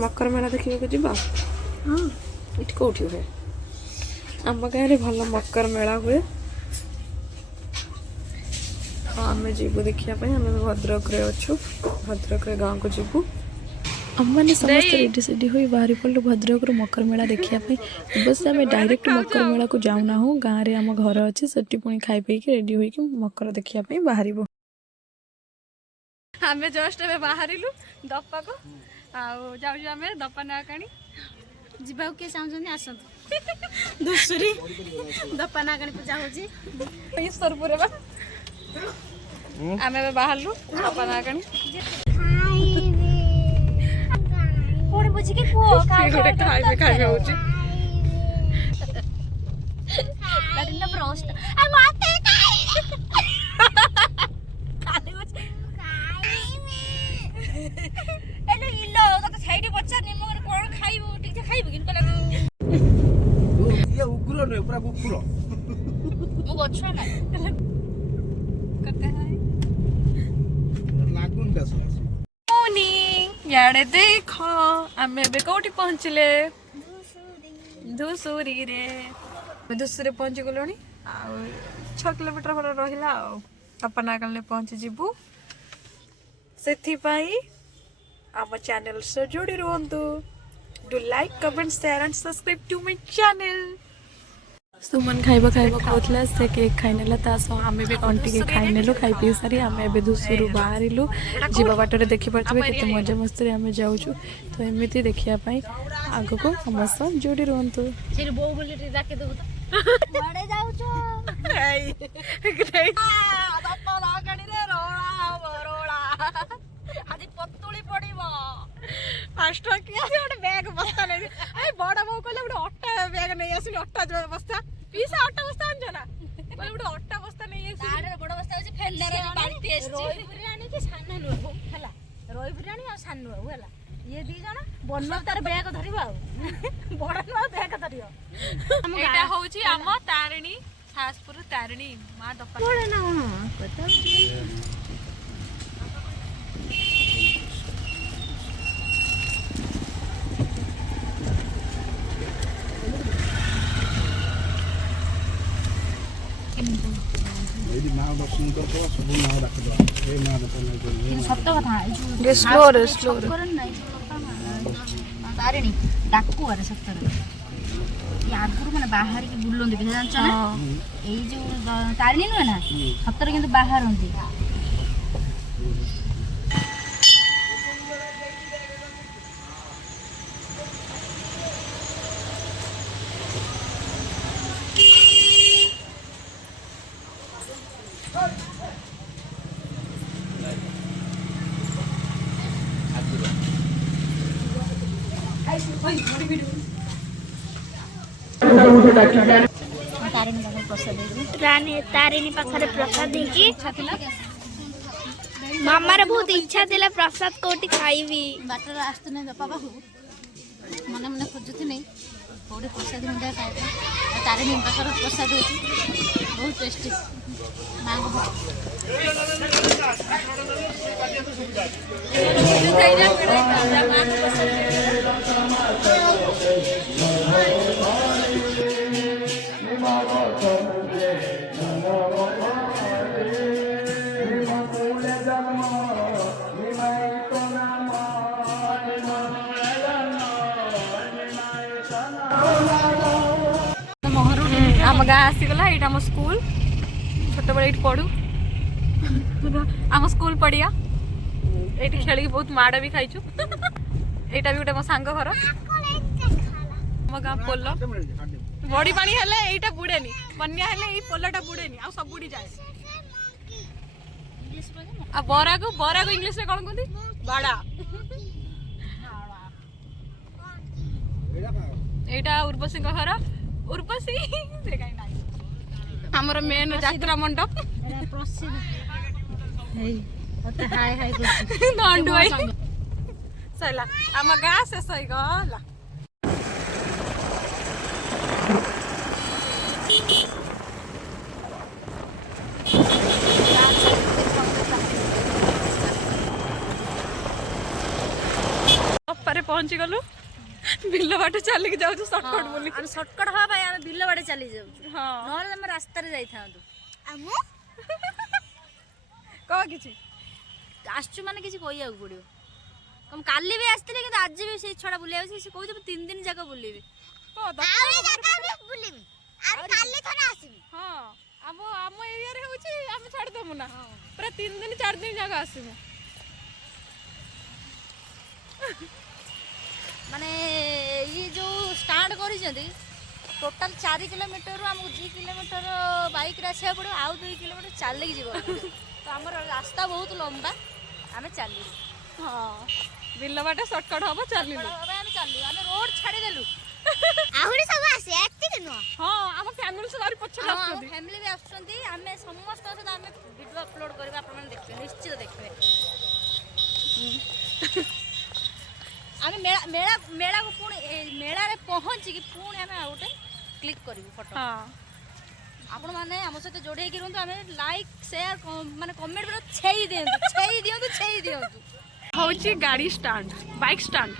मकर मेला देखा जा हाँ ये कौटी हुए आम गाँव भल मकर मेला हुए आम जीवु देखापी आम भद्रक अच्छु भद्रक गाँव को जीवु आम मैंने समस्त रेडी सेडी हो बाहरी पड़ू भद्रक मकर मेला देखापी अवश्य आम डायरेक्ट मकर मेला को जाऊना हूँ गाँव में आम घर अच्छे से पुणी खाई पीक रेडी हो मकर देखापी बाहर आम जस्ट बाहर दपा को आम दपा ना काणी जीवा किए चाहते आसतु धुसुरी दपा ना काणी पूजा होची ईश्वरपुर आम बाहर दपा ना काणी पुणी बुझी के पुओ गोटे खाइबे खाइबे होची लटिन प्रोस्ट आ माते काई काले होची एलो इलो तो साइड बच्चा नि मगर कोन खाइबो ठीक से खाइबो किन कला ये उग्र न पूरा उग्र मो गछा ना करते हैं लागुन दस मॉर्निंग याडे देखो आम एबे कोठी पहुँचले धुसुरी रे धुसुरी पहुँची गलोनी आ 6 किलोमीटर भर रहिला तपनागल पहुँची जीवु से आम चैनल से जोड़ी रुहतु do like comment share and subscribe to my channel Suman खाइबा कहला से केक खाई नेला आम भी कंटी के खाई नेलु खाई पी सारी आम ए धुसुरु बाहर जीवा बाटर देखी पारे केते मजा मस्ती आम जाऊँ तो एमती देखापी आग को समस्त जोड़ी रुहतु आज पतुली पड़िबो 5 टकिया से गोटे बैग बस्ता नहीं ए बड़ा बो कहले गोटे अट्टा बैग नहीं आसी अट्टा जो बस्ता पीसा अट्टा बस्ता आन ना कहले गोटे अट्टा बस्ता नहीं आसी तारे बड़ बस्ता होची फेंडर बाल्टी एसची रोई बिरयानी के सान्ना नु हला रोई बिरयानी और सान्नु हला ये दी जण बनवा तार बैग धरिबो बड़ न बैग धरियो एटा होची आम तारिणी सासपुर तारिणी मां दपा बड़ ना पता यदि माँ दर्शन करके सब नाम रख दो ए माँ दर्शन सत्य कथा ये स्लो रे स्लो रे करन नाही तारिणी डाकू अरे सत्तर ये आगुरु माने बाहर के बुल्लोंदी के जानछ ना एई जो तारिणी न ना सत्तर किंतु बाहर होंदी तारिणी पाखरे प्रसाद देखी मामार बहुत इच्छा थिला प्रसाद कोटी खाइबी बाटर आस्तु नै दपा बाहु मने मने खोजुथि नै कोडी प्रसाद मुंडा खाइबे तारिणी पाखर प्रसाद होची बहुत टेस्टी मांगो आम गाँ आसीगला ये आम स्कूल छोट बड़े ये पढ़ू आम स्कूल पड़िया ये खेल बहुत माड़ भी खाइचु यहाँ भी गोटे मो सांग घर आम गाँ पोल बड़ी पानी हेले एटा बुड़ेनी बन्या हेले ये पोलटा बुड़ेनी आ सब बुड़ी जाए आ बरा को इंग्लिश रे कौन कहती बाड़ा एटा उर्वशी घर उर्वशी हमर मेन यात्रा मंडप प्रसिद्ध हे ओते हाय हाय नंडु आई सैला आम गाँ शेष हो गला रे पहुंची गलु बिल बाटे चलिक जाऊ शॉर्टकट बोली हम शॉर्टकट हवा भाई हम बिल बाटे चली जाऊ हां नहले हम रास्ता रे जाई थांतु আমু कह किछि आसचु माने किछि कहिया पड़ियो हम काली भी आस्थिले कि आज भी से छड़ा बुलिया से कहू 3 दिन जाका बुलीबी আরে জায়গা আমি বুলিমি আর কালে থরা আসিবি हां आम एरिया रे होछि हम छाड़ दमु ना पूरा 3 दिन 4 दिन जाका आसीमु माने ये जो स्टार्ट करी टोटाल 4 किलोमीटर आमको 2 किलोमीटर बाइक आसा पड़ो आउ 2 किलोमीटर चलिक जीव तो आम रास्ता बहुत लंबा आम चलू हां बिल बाटे शॉर्टकट हबो चलिलु आम चलू आम रोड छाड़ीदेलु আহুরি সব আসে একটি কেন हां हम फैमिली सारी पछे आछथि फैमिली भी आसुचंती आम समस्त सहित आम वीडियो अपलोड करबा आपण माने देखबे निश्चित देखबे आम मेला मेला मेला को पुणी मेला रे पहुंची कि पुणी आम आउटे क्लिक करबू फोटो हां आपण माने हम सहित जोड़े कि रहंतु आम लाइक शेयर माने कमेंट भी छेई दियंतु होची गाड़ी स्टैंड बाइक स्टैंड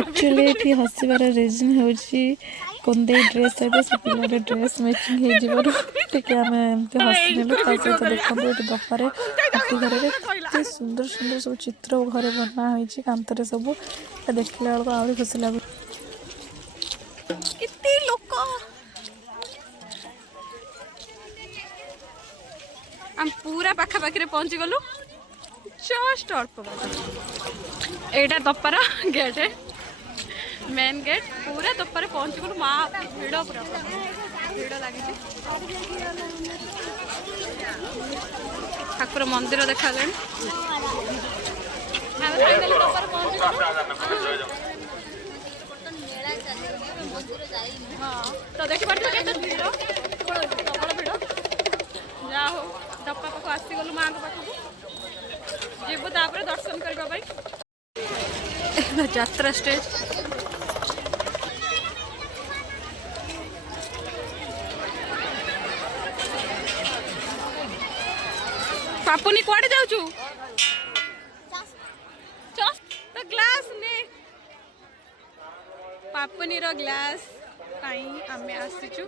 एक्चुअली ये हसबार रिजन होची कोंदे ड्रेस है से पिलर ड्रेस मैचिंग हे जिवरो टिके हम एमते हसने ता सहित देखंदो एत गप्पारे अति घरे एते सुंदर सुंदर सब चित्र घरे बना होईची कांतरे सब देखला बेलको आउरी खुशी लागु कितनी लोक हम पूरा पाखा पाखी पहुंची गलु जस्ट अल्प एटा दपारा गेट है मेन गेट पूरा दपारे पहुंची गलु माँ भिड़ पूरा भिड़ लगी ठाकुर मंदिर देखा तो देखी पार्थ भिड़ प्रबल भिड़ जा हो डप्पा पाख आसीगलु माँ पाखक जीवु तापर दर्शन करने यात्रा स्टेज पापुनी कुआडे जाउछु तो ग्लास ने पापुनी रो ग्लास पाई आमे आसीछु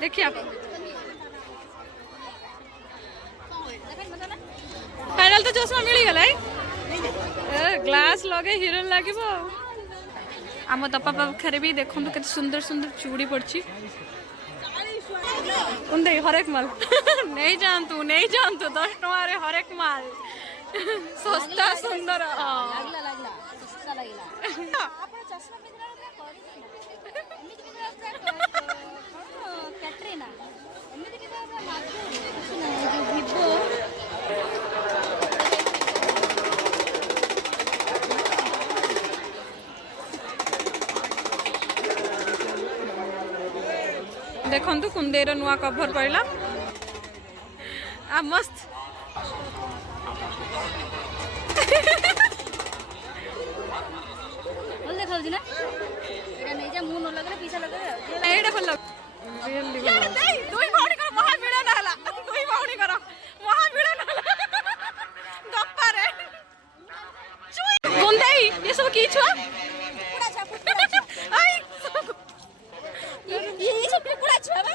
देखिए आप फाइनल तो चश्मा मिली गला ग्लास लगे हिरोइन लगे आम दपा पाखे भी देखो के सुंदर सुंदर चूड़ी पड़ी कुंदे हरेक माल नहीं जानतु 10 टंकार हरेक माल सस्ता सुंदर देखु कुंदेर नुआ कभर पड़ा आ मस्त देखा ना नहीं जा मुंह न लगे पीछा लगे एडा भल रियली दुई भौणी कर महा मिला नाला दुई भौणी कर महा मिला नाला गप्पा रे गुंदाई ये सब की छुआ आई ये सब कुकुड़ा छुआ बा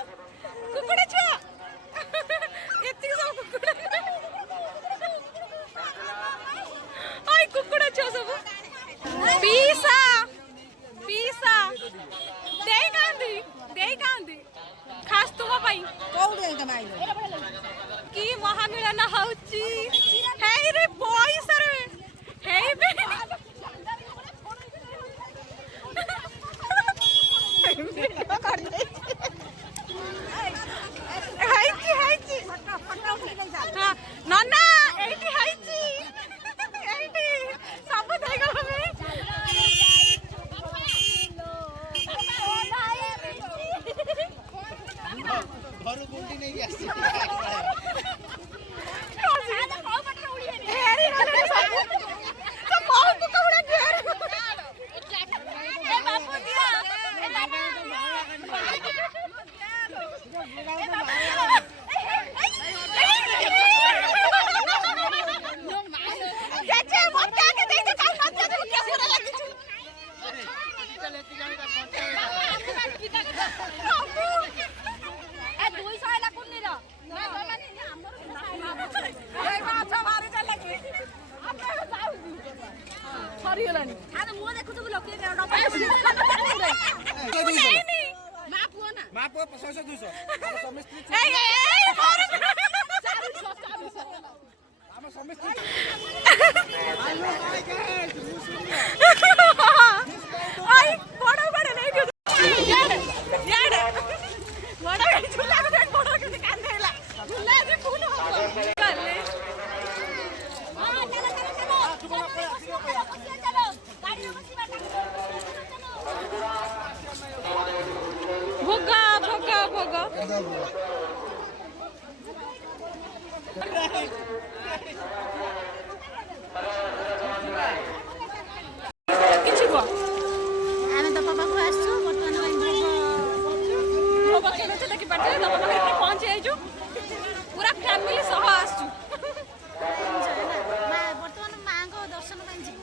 कुकुड़ा छुआ एती सब कुकुड़ा आई कुकुड़ा छुआ सब पीसा पीसा देई कांदी खास तुम पाई कौड़े कमाइलो की महामिलन होची हे रे पैसा रे हे बे नन्ना एठी हाइची एठी सब देगा हमें घर गुंडी नहीं आसी हेरी ସରିଗଲାଣି ଆରେ ମୁଁ ଦେଖୁଥିବୁ ଲୋକେ ମା ପୁଅ ନା ମା ପୁଅ 100 200 ସ୍ୱାମୀ ସ୍ତ୍ରୀ ଆମ ସ୍ୱାମୀ ସ୍ତ୍ରୀ ବଡ଼ ବଡ଼ ନେଇ ବଡ଼ ଝୁଲା ବଡ଼ କେମିତି କାନ୍ଦେଲା ଝୁଲା ଯେ ଫୁଲ ହବ କାଲେ ଭୋଗ ଭୋଗ ଭୋଗ କିଛି କୁହ ଆମେ ତ ପାଖକୁ ଆସିଛୁ ବର୍ତ୍ତମାନ ଭୋଗ ଖେଳୁଛୁ ଦେଖିପାରୁଛୁ ତମ ପାଖରେ ପହଞ୍ଚି ଯାଇଛୁ ପୁରା ଫ୍ୟାମିଲି ସହ ଆସିଛୁ ବର୍ତ୍ତମାନ ମାଙ୍କ ଦର୍ଶନ ପାଇଁ ଯିବୁ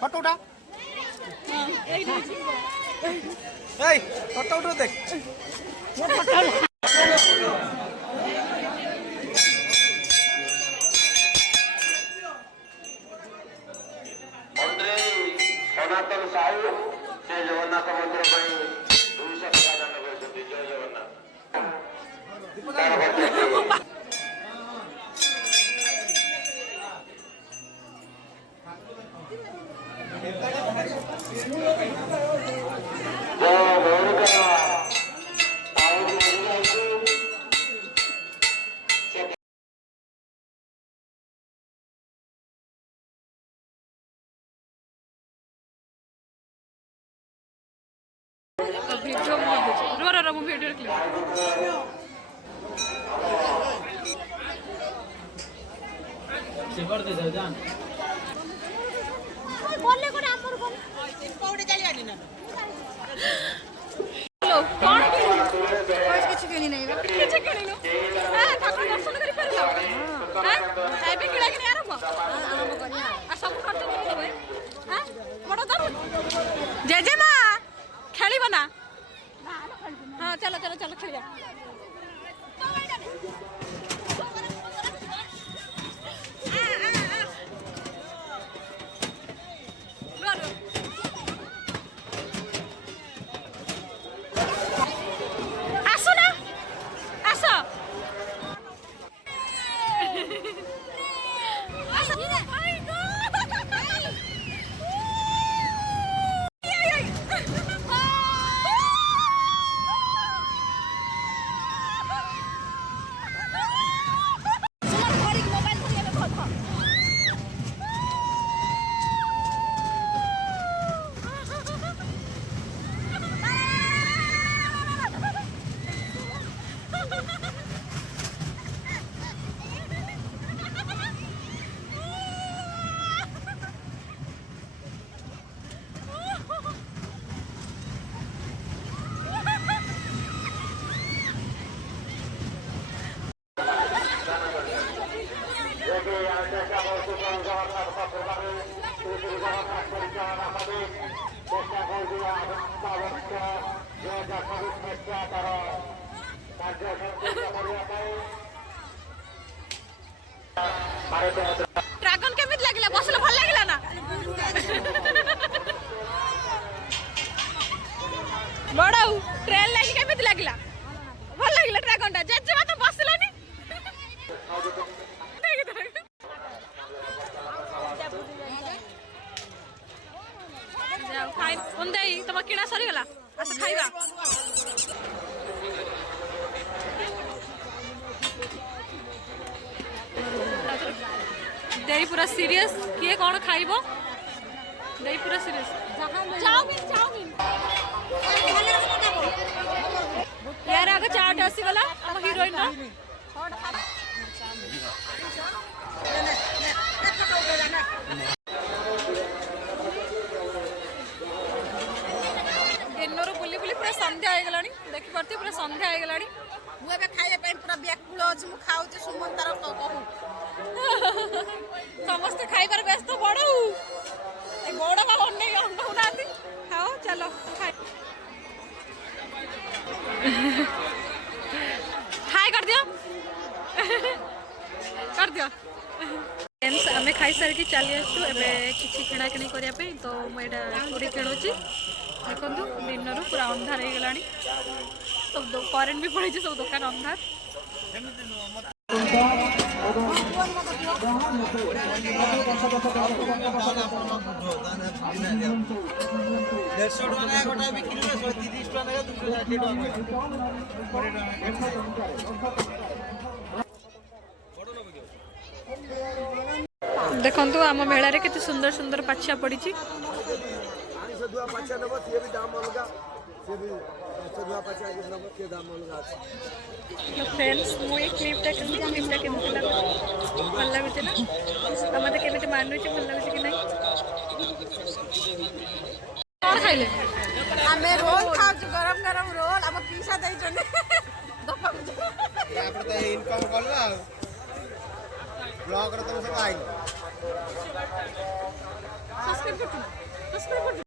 ফটো উঠা এই ফটো উঠো দেখ ସନାତନ ସାହୁ ସେ ଜଗନ୍ନାଥ ମନ୍ଦିର ପାଇଁ 200 ଟଙ୍କା ଦାନ କରିଛନ୍ତି। ଜୟ ଜଗନ୍ନାଥ। ଭିଡ଼ିଓ ମୁଁ ଭିଡ଼ିଓ କ୍ଲିପ୍ बोलले कोडे हमर बोल कोडे चली आनी ना कौन କିଛି କିଣି ନାହିଁ କିଛି କିଣିନୁ ଠାକୁର ଦର୍ଶନ କରି ଫେରିଲ ଏବେ କିଣା କିଣି ଆରମ୍ଭ ସବୁ ଖର୍ଚ୍ଚ କରିଦେବ ବଡ଼ ଦର ଜେଜେମା ଖେଳିବ ନା ହଁ ଚାଲ ଚାଲ ଚାଲ ଖେଳିବା ड्रैगन केमिति लागिला बसले भल लागिला ना बड़ाऊ ट्रेन लागी केमिति लागिला भल लागिला ड्रैगन टा जेजेमा तो बसलानी जाओ खाइ उन्दै तम किणा सरी गला आस खाइबा देई पूरा सीरियस किए कौन खाइबो देई पूरा सीरियस चाउमिन चाउमिन यार आगे चाट आसी गला हम हीरोइन रो दिनरो बुली बुली पूरा संध्या आइ गलानी देखि परती पूरा संध्या आइ गलानी मु एबे खाइए पे पूरा व्याकुल अछि मु खाउछि सुमन तार कहू समस्त खाइबार व्यस्त बड़ू सारिकी चली आसु एवं किसी किणाकिणी करने तो मुझे चूड़ी किणुची देखो दिन पूरा अंधार हो गला सब करेन्ट भी पड़े सब दुकान अंधार देखु आम मेला के सुंदर सुंदर पाछिया पड़ी फ्रेंड्स मुझे क्लिपटा केमती लगे भल लगुच ना मत के मानुच भल लगुच कि नहीं कौन खाइले आमे रोल खाऊ गरम गरम रोल अब पीसा दे इनकम करला ब्लॉग रे तो सब आई सब्सक्राइब कर